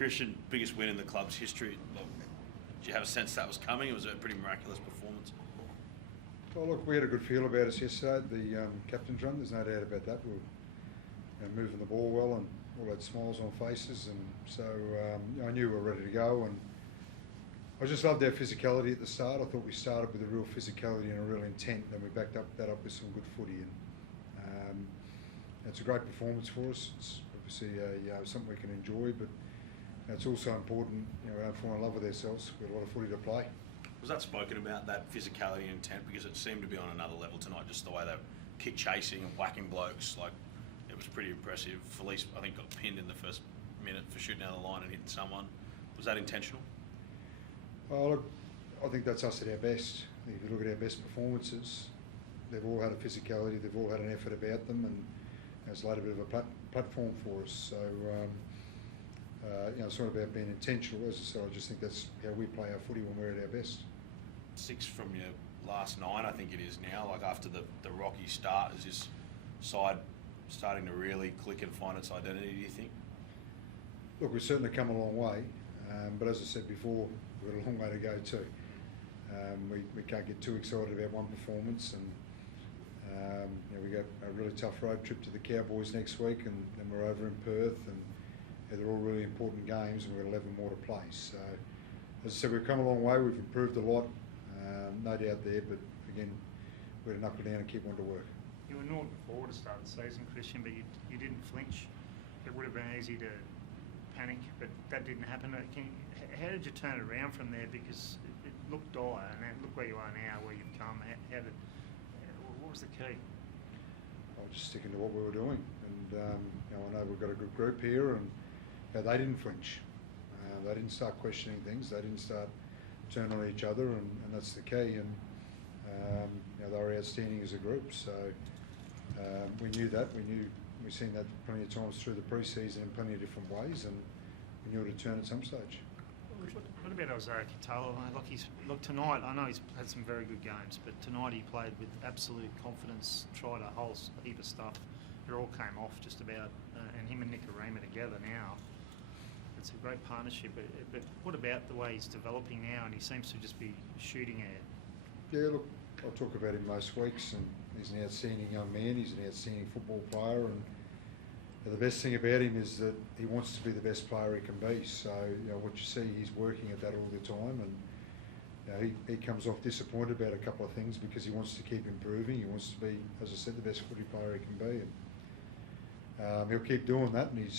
Kristian, biggest win in the club's history. Did you have a sense that was coming? It was a pretty miraculous performance. Well, look, we had a good feel about us yesterday. The captain's run, there's no doubt about that. We were moving the ball well and all had smiles on faces, and so I knew we were ready to go. And I just loved our physicality at the start. I thought we started with a real physicality and a real intent, and we backed that up with some good footy. And it's a great performance for us. It's obviously something we can enjoy, but it's also important. We don't fall in love with ourselves. We've got a lot of footy to play. Was that spoken about, that physicality and intent? Because it seemed to be on another level tonight, just the way they were kick chasing and whacking blokes. Like, it was pretty impressive. Felice, I think, got pinned in the first minute for shooting out of the line and hitting someone. Was that intentional? Well, look, I think that's us at our best. If you look at our best performances, they've all had a physicality, they've all had an effort about them, and it's laid a bit of a platform for us. So, it's not about being intentional. As I said, I just think that's how we play our footy when we're at our best. 6 from your last 9, I think it is now. Like, after the rocky start, is this side starting to really click and find its identity, do you think? Look, we've certainly come a long way, but as I said before, we've got a long way to go too. We can't get too excited about one performance, and we got a really tough road trip to the Cowboys next week, and then we're over in Perth, and they're all really important games, and we've got 11 more to play. So, as I said, we've come a long way, we've improved a lot, no doubt there, but again, we've got to knuckle down and keep on to work. You were 0 4 to start the season, Kristian, but you didn't flinch. It would have been easy to panic, but that didn't happen. How did you turn it around from there? Because it looked dire, and look where you are now, where you've come. What was the key? I was just sticking to what we were doing, and I know we've got a good group here, and they didn't flinch. They didn't start questioning things. They didn't start turning on each other, and that's the key. And they were outstanding as a group. So we knew that. We've seen that plenty of times through the pre-season in plenty of different ways, and we knew it would turn at some stage. What about Isaiah Katalo? Look, tonight, I know he's had some very good games, but tonight he played with absolute confidence, tried a whole heap of stuff. It all came off just about, and him and Nicarima together now. It's a great partnership, but what about the way he's developing now, and he seems to just be shooting at? Yeah, look, I'll talk about him most weeks, and he's an outstanding young man. He's an outstanding football player, and the best thing about him is that he wants to be the best player he can be. So, what you see, he's working at that all the time, and he comes off disappointed about a couple of things because he wants to keep improving. He wants to be, as I said, the best footy player he can be. And he'll keep doing that, and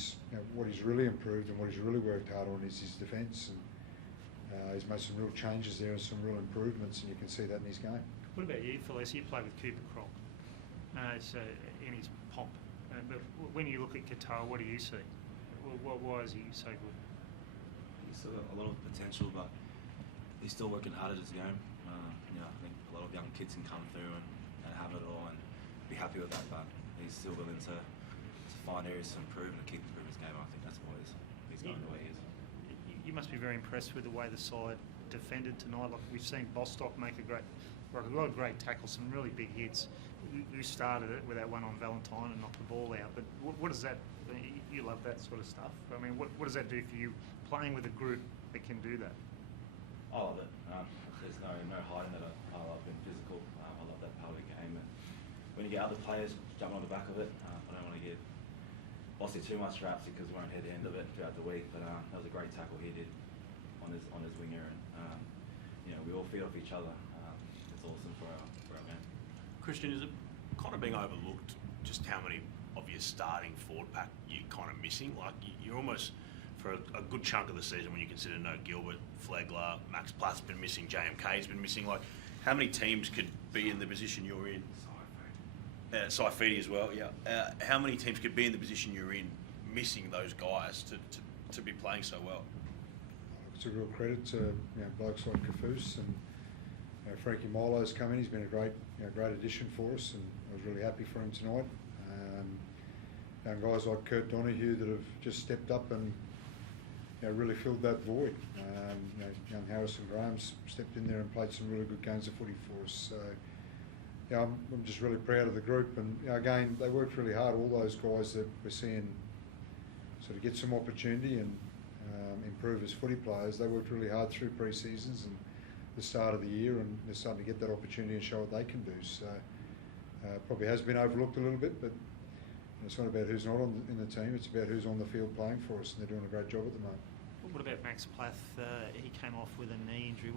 what he's really improved and what he's really worked hard on is his defence, and he's made some real changes there and some real improvements, and you can see that in his game. What about you, Felice? You played with Cooper Croc in his pomp. But when you look at Qatar, what do you see? Why is he so good? He's still got a lot of potential, but he's still working hard at his game. I think a lot of young kids can come through and have it all and be happy with that, but he's still willing to find areas to improve and keep improving his game. I think that's why he's going the way he is. You must be very impressed with the way the side defended tonight. Like, we've seen Bostock make a lot of great tackles, some really big hits. You started it with that one on Valentine and knocked the ball out. But what does that? You love that sort of stuff. I mean, what does that do for you playing with a group that can do that? I love it. There's no hiding that. I love being physical. I love that part of the game. And when you get other players jumping on the back of it, I don't want to give Bossy too much raps because we won't hear the end of it throughout the week. But that was a great tackle he did on his winger, and we all feed off each other. It's awesome for our game. Kristian, is it kind of being overlooked just how many of your starting forward pack you're kind of missing? Like, you're almost, for a good chunk of the season, when you consider no Gilbert, Flegler, Max Platt's been missing, JMK's been missing, like, how many teams could be in the position you're in? Saifidi as well, yeah. How many teams could be in the position you're in, missing those guys to be playing so well? It's a real credit to blokes like Kafous, and Frankie Milo's come in. He's been a great addition for us, and I was really happy for him tonight. Young guys like Kurt Donahue that have just stepped up and really filled that void. Young Harrison Graham's stepped in there and played some really good games of footy for us. So, I'm just really proud of the group, and again, they worked really hard. All those guys that we're seeing sort of get some opportunity, and improve as footy players. They worked really hard through pre-seasons and the start of the year, and they're starting to get that opportunity and show what they can do. So probably has been overlooked a little bit, but it's not about who's not in the team. It's about who's on the field playing for us, and they're doing a great job at the moment. What about Max Plath? He came off with a knee injury.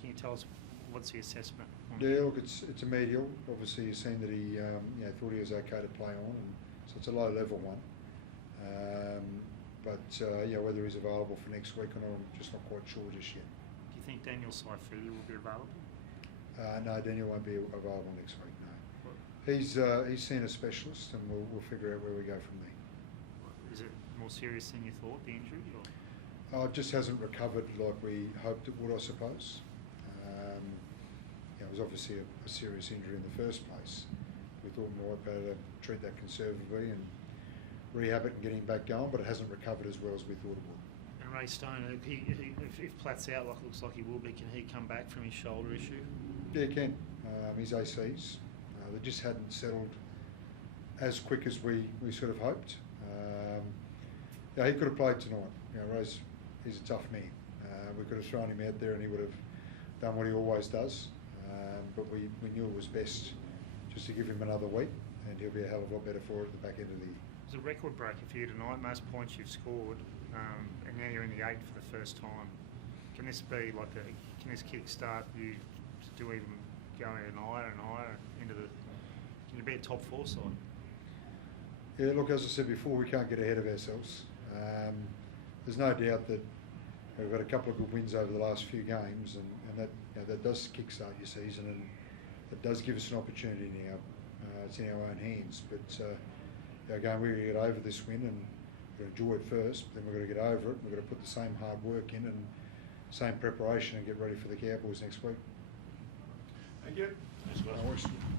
Can you tell us what's the assessment? Yeah, look, it's a medial. Obviously, you've seen that he thought he was okay to play on, and so it's a low level one. Whether he's available for next week or not, I'm just not quite sure just yet. Do you think Daniel Saifidi will be available? No, Daniel won't be available next week. No, he's seen a specialist, and we'll figure out where we go from there. Is it more serious than you thought, the injury? It just hasn't recovered like we hoped it would, I suppose. It was obviously a serious injury in the first place. We thought we might be able to treat that conservatively and rehab it and get him back going, but it hasn't recovered as well as we thought it would. And Ray Stone, if Platt's out, like it looks like he will be, can he come back from his shoulder issue? Yeah, he can. His ACs, they just hadn't settled as quick as we sort of hoped. He could have played tonight. Ray's he's a tough man. We could have thrown him out there and he would have done what he always does. But we knew it was best just to give him another week, and he'll be a hell of a lot better for it at the back end of the year. It was a record breaker for you tonight, most points you've scored, and now you're in the 8 for the first time. Can this be like can this kick-start you to even going higher and higher into can you be a top 4 side? Yeah, look, as I said before, we can't get ahead of ourselves. There's no doubt that we've got a couple of good wins over the last few games, and that does kickstart your season, and it does give us an opportunity now. It's in our own hands, but again, we're going to get over this win, and we're going to enjoy it first, but then we're going to get over it. We're going to put the same hard work in and same preparation and get ready for the Cowboys next week. Thank you. No worries.